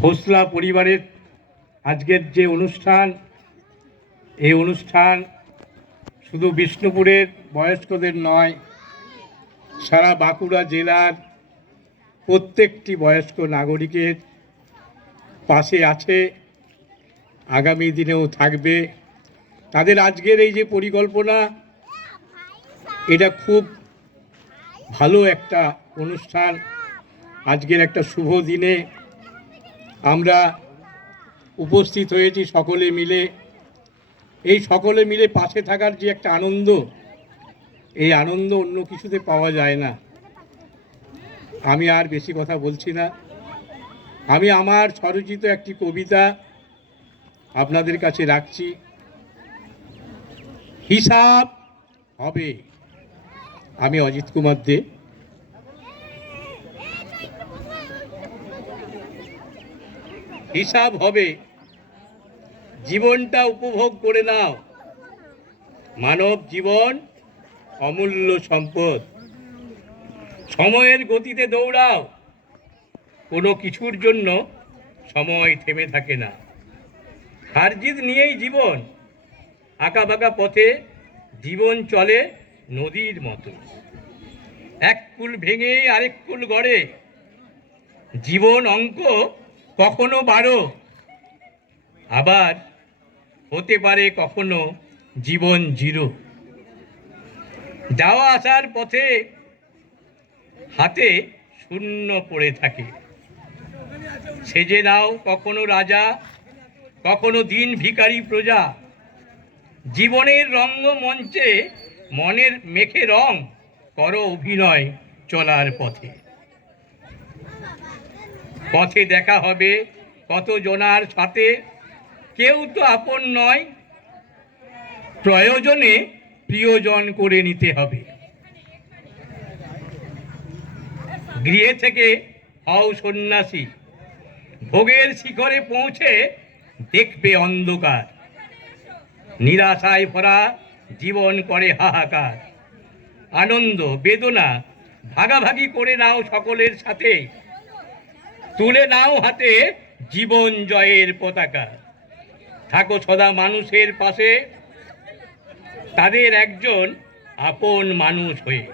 খোসলা পরিবারের আজকের যে অনুষ্ঠান, এই অনুষ্ঠান শুধু বিষ্ণুপুরের বয়স্কদের নয়, সারা বাঁকুড়া জেলার প্রত্যেকটি বয়স্ক নাগরিকের পাশে আছে, আগামী দিনেও থাকবে। তাদের আজকের এই যে পরিকল্পনা, এটা খুব ভালো একটা অনুষ্ঠান। আজকের একটা শুভ দিনে আমরা উপস্থিত হয়েছি সকলে মিলে। এই সকলে মিলে পাশে থাকার যে একটা আনন্দ, এই আনন্দ অন্য কিছুতে পাওয়া যায় না। আমি আর বেশি কথা বলছি না। আমি আমার স্বরচিত একটি কবিতা আপনাদের কাছে রাখছি। হিসাব হবে। আমি অজিত কুমার দে। হিসাব হবে। জীবনটা উপভোগ করে নাও। মানব জীবন অমূল্য সম্পদ। সময়ের গতিতে দৌড়াও। কোনো কিছুর জন্য সময় থেমে থাকে না। হারজিত নিয়েই জীবন। আঁকা বাঁকা পথে জীবন চলে নদীর মতো। এক কুল ভেঙে আরেক কুল গড়ে। জীবন অঙ্ক কখনো বারো, আবার হতে পারে কখনো জীবন জিরো। যাওয়া আসার পথে হাতে শূন্য পড়ে থাকে। সেজে নাও কখনো রাজা, কখনো দিন ভিখারি প্রজা। জীবনের রঙ্গমঞ্চে মনের মেখে রং করো অভিনয় চলার পথে। পথে দেখা হবে কত জনার সাথে। কেউ তো আপন নয়, প্রয়োজনে প্রিয়জন করে নিতে হবে। গৃহে থেকে হও সন্ন্যাসী, ভোগের শিখরে পৌঁছে দেখবে অন্ধকার। নিরাশায় ভরা জীবন করে হাহাকার। আনন্দ, বেদনা ভাগাভাগি করে নাও সকলের সাথে। তুলে নাও হাতে জীবন জয়ের পতাকা। থাকো সদা মানুষের পাশে, তাদের একজন আপন মানুষ হয়ে।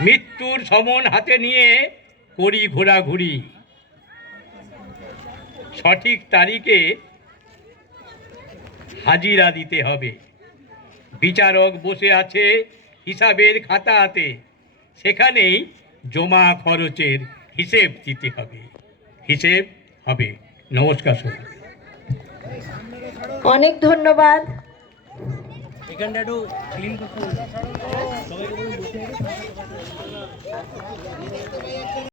মৃত্যুর সমন হাতে নিয়ে করি ঘোরাঘুরি। সঠিক তারিখে হাজিরা দিতে হবে। বিচারক বসে আছে হিসাবের খাতা হাতে সেখানেই জমা খরচের হিসেব দিতে হবে। হিসেব হবে। নমস্কার সবাই। অনেক ধন্যবাদ।